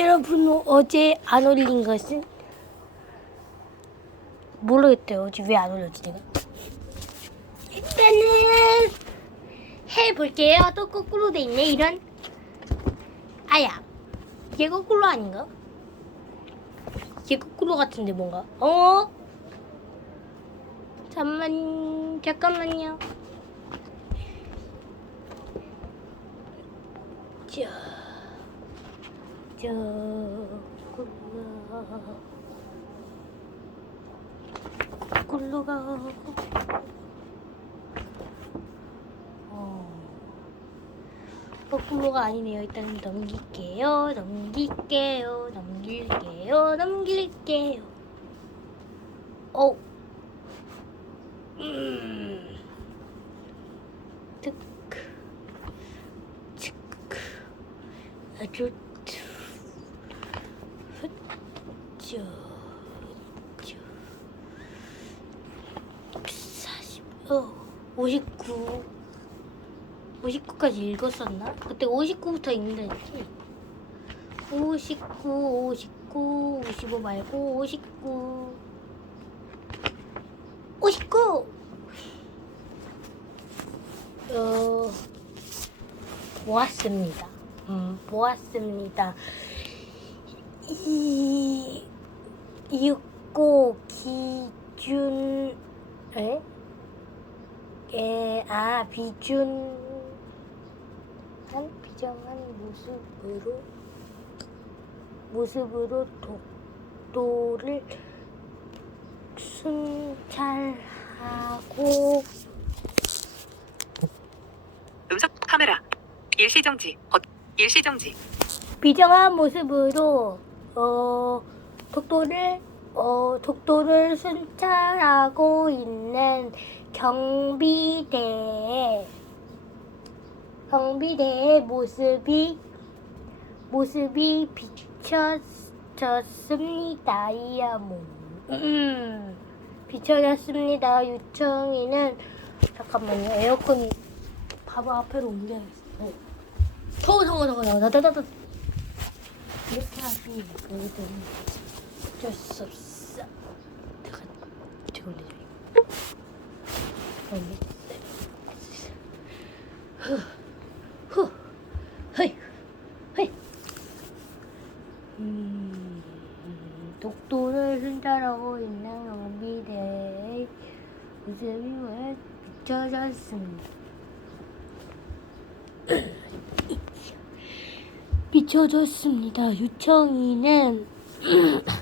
여러분 어제 안 올린 것은 모르겠대요. 어제 왜 안 올렸지 내가? 일단은 해볼게요. 또 거꾸로 돼 있네 이런. 아야, 얘 거꾸로 아닌가? 얘 거꾸로 같은데 뭔가? 어? 잠만 잠깐만요. 자. 저 굴러. 굴러 가. 어. 거꾸로가 아니네요. 일단 넘길게요. 넘길게요. 넘길게요. 넘길게요. 어. 음. 특크 치크 아주 저, 저, 40, 어, 59. 59까지 읽었었나? 그때 59부터 읽는다 했지? 59, 59, 55 말고 59. 59! 어, 모았습니다. 음, 모았습니다. 이, 육고 기준 에? 에, 아 비준한 비정한 모습으로 모습으로 독도를 순찰하고. 음성 카메라. 일시 정지 어, 일시 정지. 비정한 모습으로 어 독도를 어 독도를 순찰하고 있는 경비대 경비대의 모습이 모습이 비춰졌습니다. 이야모 음, 비춰졌습니다. 유청이는 잠깐만요. 에어컨 바로 앞으로 옮겨야겠어. 어. 더워 더워 더워 더워 더워 이렇게 하지 너희들은 어쩔 수 없어. 잠깐 지금 내줘 언니 후후. 헤이 헤이 음 독도를 순찰하고 있는 경비대의 모습이 왜 비춰졌습니다. 비춰졌습니다. 유청이는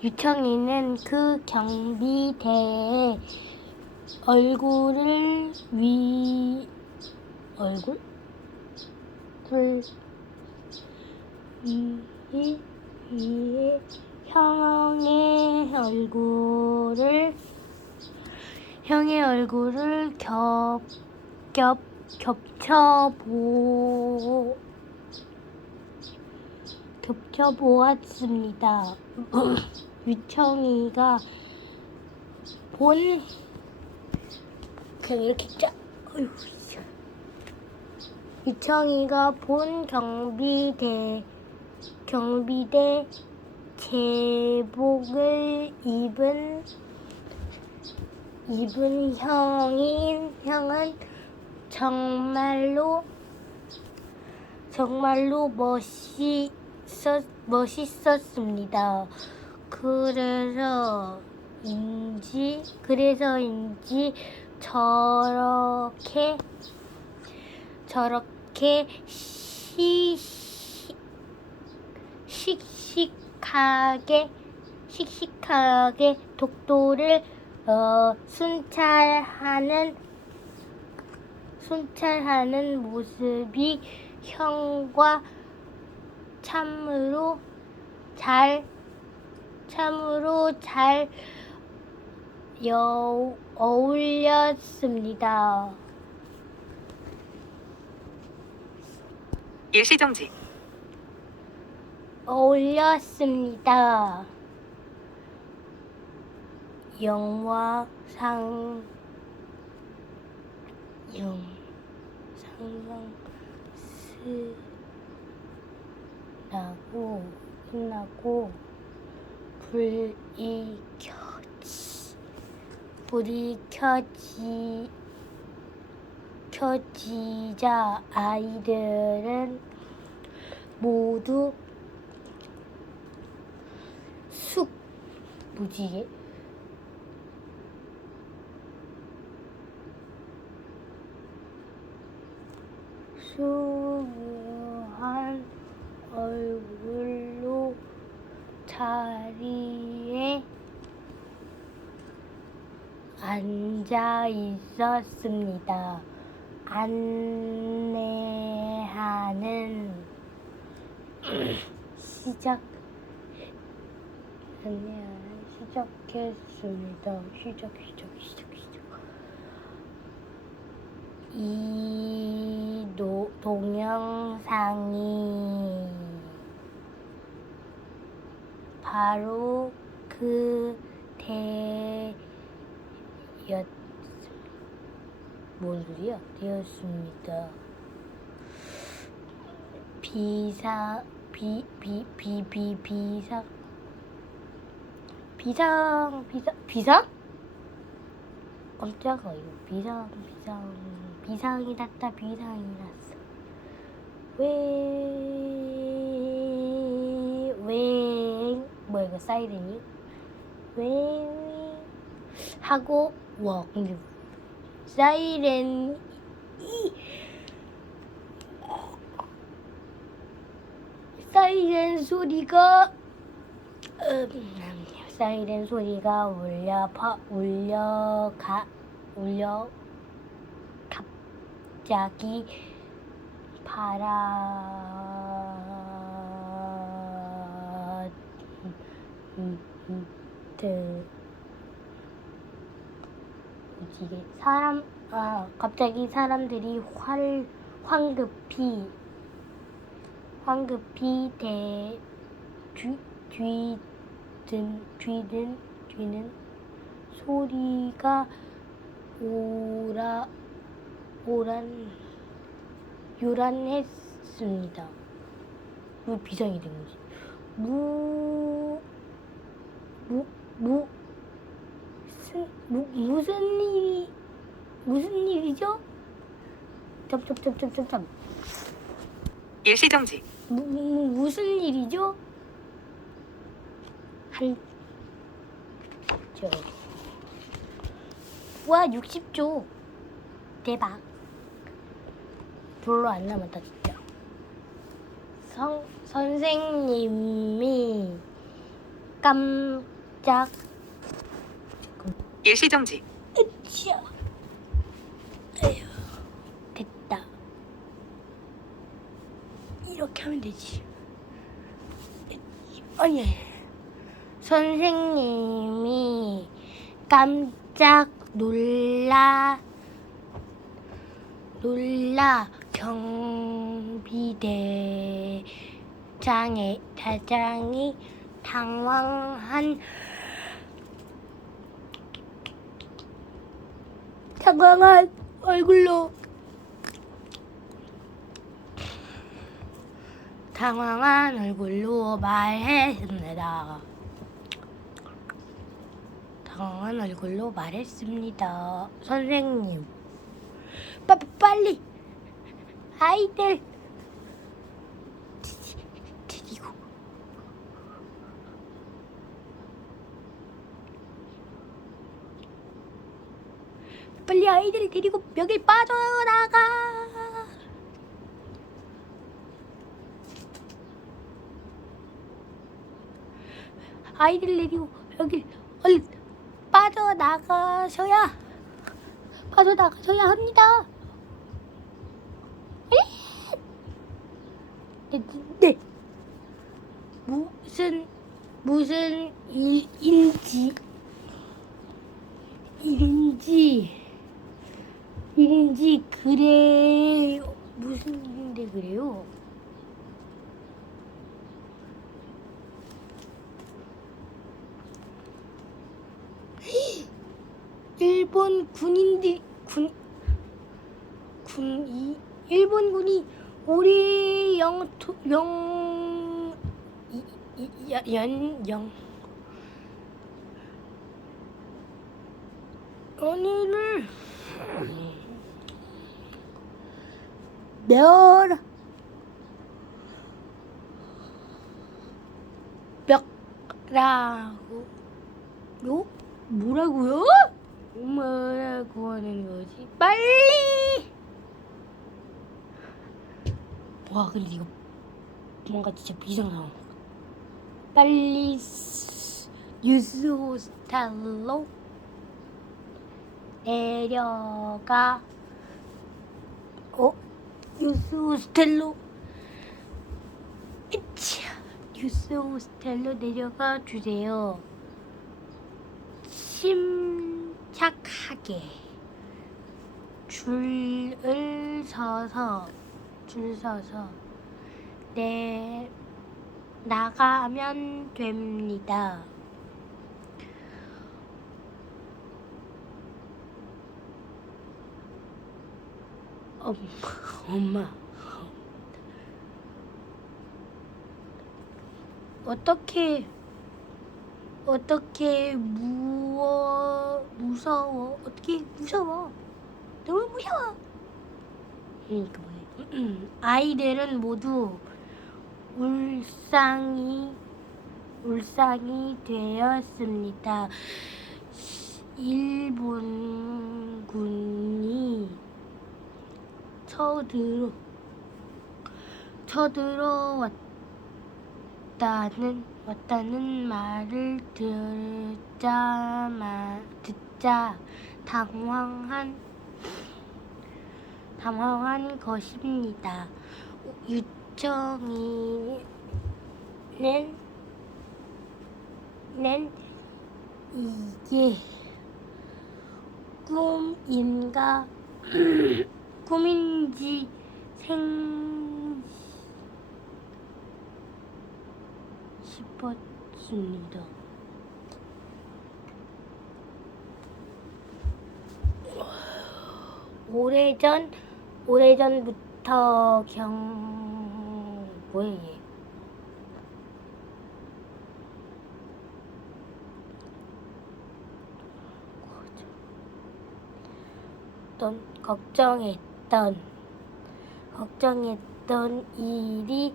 유청이는 그 경비대의 얼굴을 위 얼굴 을 위에 위에 형의 얼굴을 형의 얼굴을 겹 겹 겹쳐보 겹쳐보았습니다. 유청이가 본 그냥 이렇게 짜. 어휴, 씨. 유청이가 본 경비대 경비대 제복을 입은 입은 형인 형은 정말로 정말로 멋있었 멋있었습니다. 그래서인지 그래서인지 저렇게 저렇게 시, 시, 씩씩하게 씩씩하게 독도를 어, 순찰하는 순찰하는 모습이 형과 참으로 잘 참으로 잘 여, 어울렸습니다. 일시정지 어울렸습니다. 영화상 영 상상 스 끝나고 끝나고 불이 켜지 불이 켜지 켜지자 아이들은 모두 쑥 뭐지 이게? 수유한 얼굴로 자리에 앉아 있었습니다. 안내하는 시작 안내하는 시작했습니다. 시작 시작 시작 시작. 이 노, 동영상이 바로 그 대였 뭔 소리야? 되었습니다. 비상 비비 비 비 비상 비상 비상 비상? 깜짝아 이거 비상 비상 비상이 났다 비상이 났어 왜 왜 뭐야 이거 사이렌이? 왜 하고 와 근데 사이렌이. 사이렌 소리가 음, 사이렌 소리가 울려 파 울려 가 울려 갑자기 파라 드 뭐지 이게 사람 아 갑자기 사람들이 활 황급히 황급히 대 뒤, 뒤든 뒤든 뒤는 소리가 오라 오란 요란했습니다. 왜 비상이 된 거지? 무, 무, 무, 무 슨, 무, 무슨 일이, 무슨 일이죠? 쩝쩝쩝쩝쩝쩝. 일시정지. 무, 무, 무슨 일이죠? 할, 저, 와, 60조. 대박. 별로 안 남았다, 진짜. 선, 선생님이 깜 짝, 일시 정지. 으쌰. 에휴, 됐다. 이렇게 하면 되지. 아니, 선생님이 깜짝 놀라, 놀라 경비대장의 대장이 당황한 당황한 얼굴로 당황한 얼굴로 말했습니다. 당황한 얼굴로 말했습니다. 선생님, 빠, 빨리 아이들 데리고 빨리 아이들을 데리고 여기 빠져나가. 아이들을 데리고 여기 얼른 빠져나가셔야 빠져나가셔야 합니다. 네, 네. 무슨 무슨 일인지 일인지 일인지 그래요. 무슨 일인데 그래요? 일본 군인들 군 군이 일본 군이 우리 영토 영 이, 이, 연, 연, 영. 연희를 몇 몇라고 요 뭐라고요? 뭐라고 하는 거지? 빨리! 와 근데 이거 뭔가 진짜 비상상황. 빨리 스- 뉴스 호스텔로 내려가. 어? 뉴스 호스텔로. 으쌰. 뉴스 호스텔로 내려가 주세요. 침착하게 줄을 서서 줄 서서 내 나가면 됩니다. 엄마, 엄마. 어떻게 어떻게 무어 무서워? 어떻게 무서워? 너무 무서워. 그러니까 뭐해 아이들은 모두 울상이 울상이 되었습니다. 일본군이 쳐들어 쳐들어왔다는 왔다는 말을 듣자 마 듣자 당황한 당황한 것입니다. 유정이는 는 이게 꿈인가 꿈인지 생 싶었습니다. 오래전 오래전부터 경 얘? 던 걱정했 던 걱정했던 일이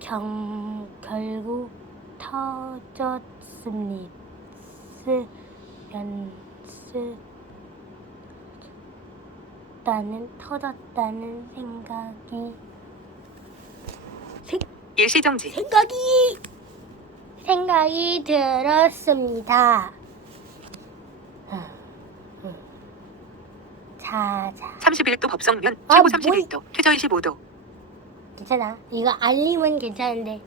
경, 결국 터졌습니다. 연습 터졌다는 터졌다는 생각이 생, 일시 정지. 생각이 생각이 들었습니다. 아, 음. 자자. 31도 법성면 아, 최고 뭘- 31도 최저 25도. 괜찮아. 이거 알림은 괜찮은데.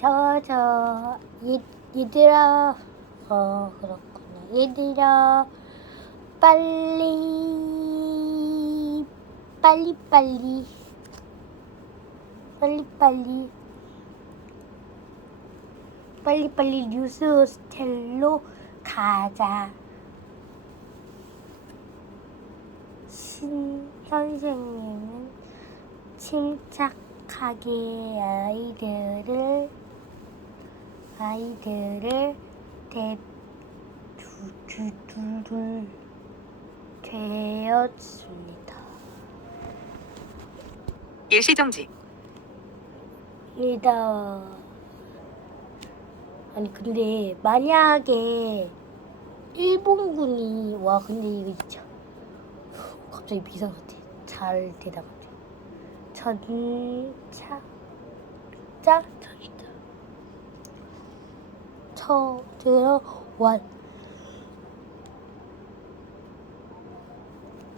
저 저 얘들아. 어 그렇구나. 얘들아 빨리 빨리 빨리. 빨리 빨리. 빨리 빨리 뉴스 호스텔로 가자. 신 선생님은 침착하게 아이들을 아이들을 대두두두둘 되었습니다. 일시 정지. 이다. 아니 근데 만약에 일본군이 와 근데 이거 진짜 갑자기 비상 같아. 잘. 전차 짜 전차 쳐 들어왔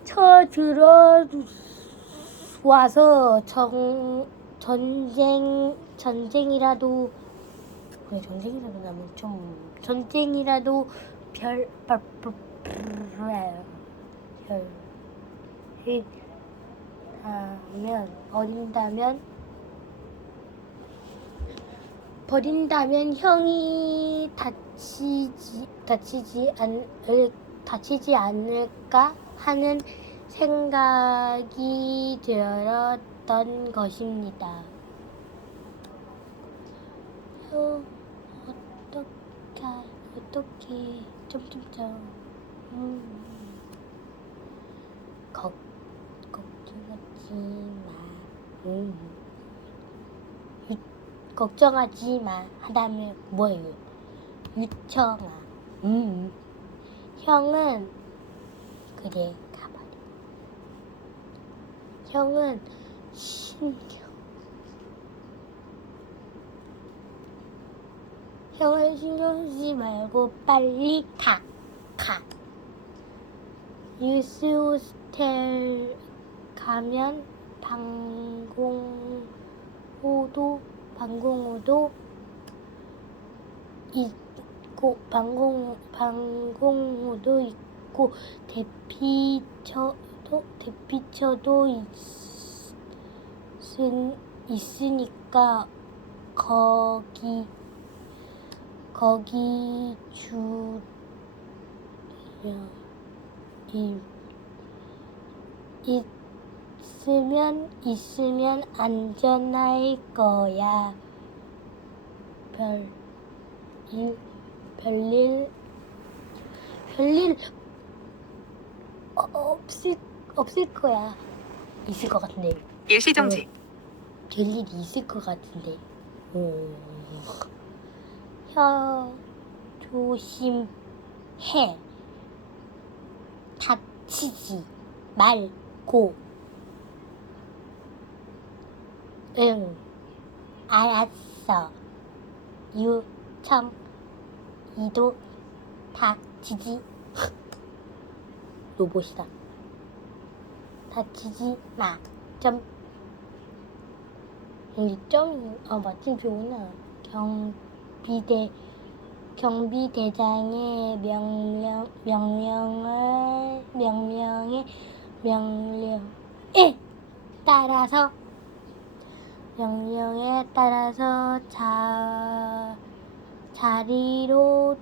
쳐 들어 와서 정 전쟁 전쟁이라도 그래 전쟁이라도 나면 좀 전쟁이라도 별 별 별 하면 버린다면 버린다면 형이 다치지 다치지 않을 다치지 않을까 하는 생각이 들었던 것입니다. 어, 어떡해, 어떡해, 점점점. 음. 마. 음. 유, 걱정하지 마. 하다면 뭐예요? 유청아. 음. 형은 그래 가버려. 형은 신경. 형은 신경 쓰지 말고 빨리 가. 가. 뉴스 호스텔 가면 방공호도 방공호도 있고 방공 방공호도 있고 대피처도 대피처도 있, 있, 있으니까 거기 거기 주 이, 있으면 있으면 안전할 거야. 별, 일, 별일, 별일 어, 없을, 없을 거야. 있을 것 같은데. 일시 정지. 별일이 있을 것 같은데. 오. 혀, 조심해. 다치지 말고. 응, 알았어. 유청, 이도 다치지. 로봇이다. 다치지 마. 점. 여기 점이, 아, 마침 좋구나. 경비대, 경비대장의 명령, 명령을, 명령에, 명령에 따라서, 명령에 따라서 자, 자리로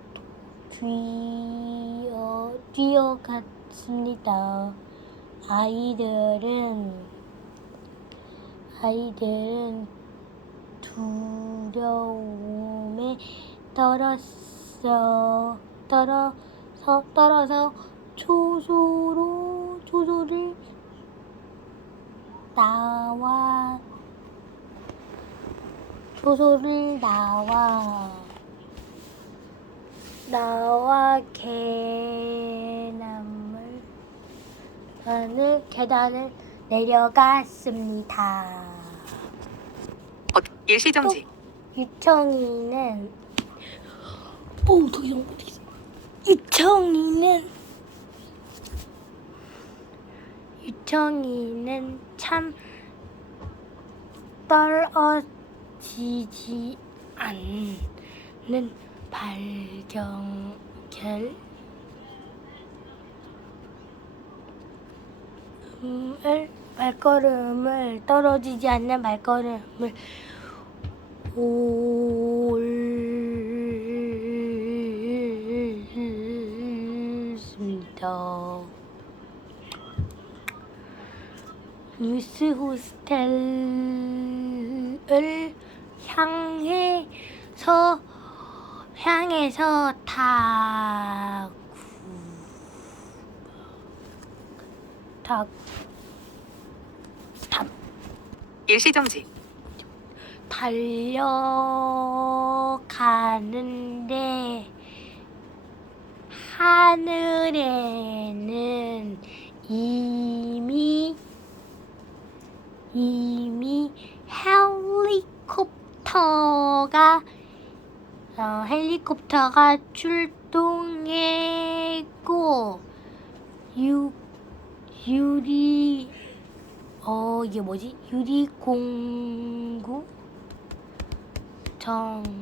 뛰어, 뛰어갔습니다. 아이들은, 아이들은 두려움에 떨었어 떨어서 떨어서 초소로 초소를 나와 초소를 나와 나와 계단을 계단을 계단을 내려갔습니다. 어, 일시 정지. 유청이는 오, 더 이상 못했어. 유청이는 유청이는 참 떨어 지지 않는 발경결 을 발걸음을 떨어지지 않는 발걸음을 옳습니다. 뉴스 호스텔을 향해서 향해서 타고 타, 타, 일시정지. 달려가는데 하늘에는 이미 이미 헬리콥 터가 어, 헬리콥터가 출동했고 유 유리 어 이게 뭐지? 유리 공구? 전투기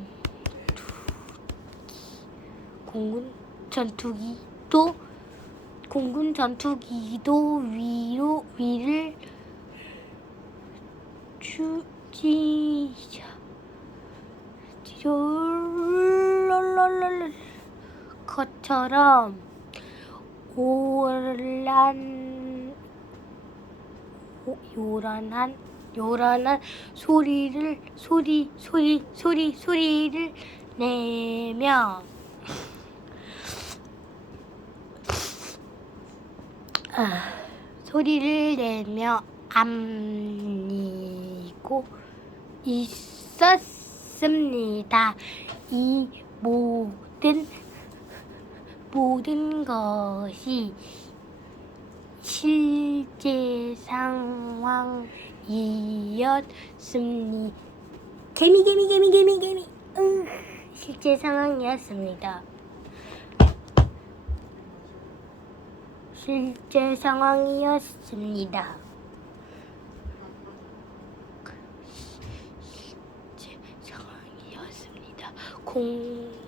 공군 전투기도 공군 전투기도 위로 위를 추지자 것처럼 오란 오- 요란한 요란한 소리를 소리 소리 소리 소리를 내며 아, 소리를 내며 안니고 있었 습니다. 이 모든 모든 것이 실제 상황이었습니다. 개미 개미 개미 개미 개미. 으, 실제 상황이었습니다. 실제 상황이었습니다. 실제 상황이었습니다. 공포와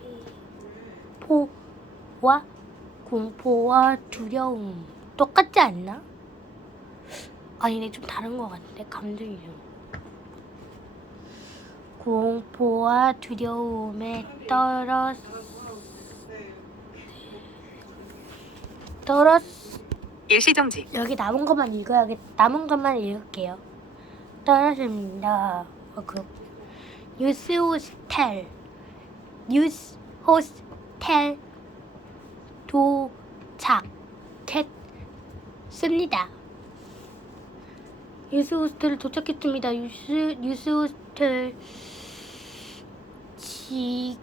공포와 두려움 똑같지 않나? 아니네 좀 다른 것 같은데 감정이 좀 공포와 두려움에 떨어 떨어 일시 정지. 여기 남은 것만 읽어야겠 남은 것만 읽을게요. 떨어집니다. 어, 그 뉴스 호스텔 뉴스 호스텔 도착했습니다. 뉴스 호스텔 도착했습니다. 뉴스 뉴스 호스텔 직원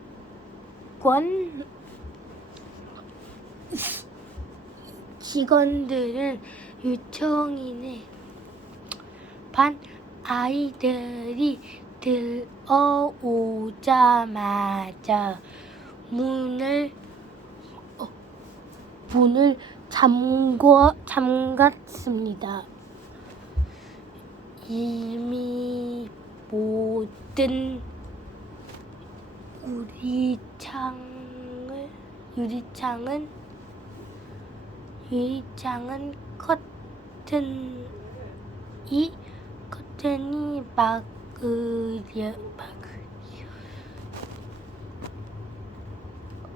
직원들은 유청인의 반 아이들이 들어오자마자 문을 어, 문을 잠궈 잠갔습니다. 이미 모든 유리창을 유리창은 유리창은 커튼이 커튼이 막 으려 막으려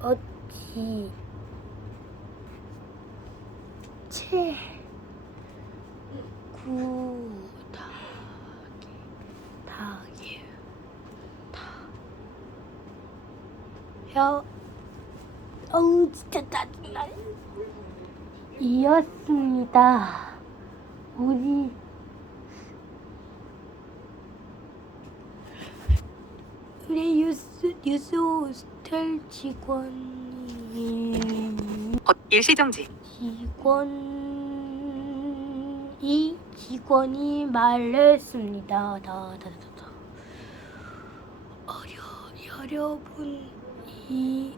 어찌 채 구다기 다기 다여 어우 진짜 짜증나 이었습니다. 우리 우리 뉴스 뉴스 호스텔 직원이 어, 일시정지. 직원이 직원이 말했습니다. 다다다다. 어려 여러분 이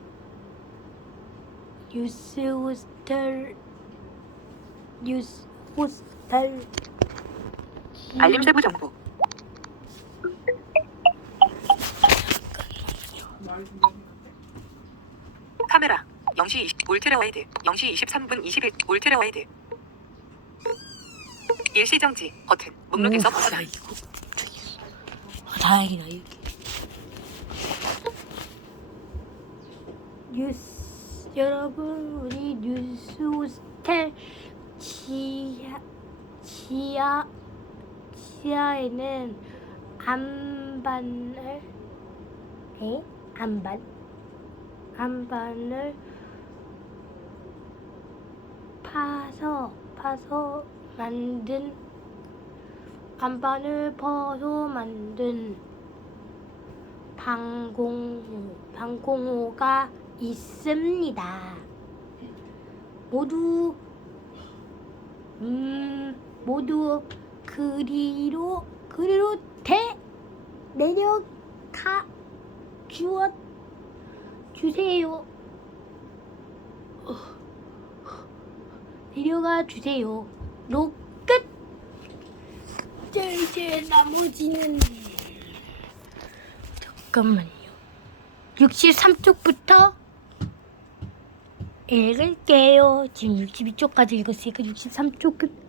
뉴스 호스텔 뉴스 호스텔 알림 세부 정보. 카메라 0시 20 울트라 와이드 0시 23분 21 울트라 와이드. 일시 정지 버튼 목록에서 오, 벗어나. 야, 이거 아, 다행이다 이게. 뉴스 여러분 우리 뉴스 호스텔 지하 지하 지하에는 안반을 에 안반 안반을 파서 파서 만든 안반을 퍼서 만든 방공호 방공호가 있습니다. 모두 음 모두 그리로 그리로 대 내려가 주어 주세요. 어, 내려가 주세요. 로 끝. 자, 이제 나머지는 잠깐만요. 63쪽부터 읽을게요. 지금 62쪽까지 읽었으니까 63쪽 끝.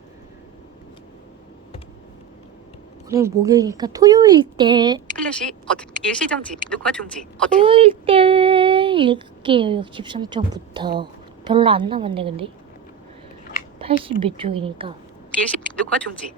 오늘 목요일이니까 토요일 때 플래시 버튼 일시 정지 녹화 중지 버튼 토요일 때 읽을게요. 63쪽부터. 별로 안 남았네, 근데. 80 몇 쪽이니까. 일시 녹화 중지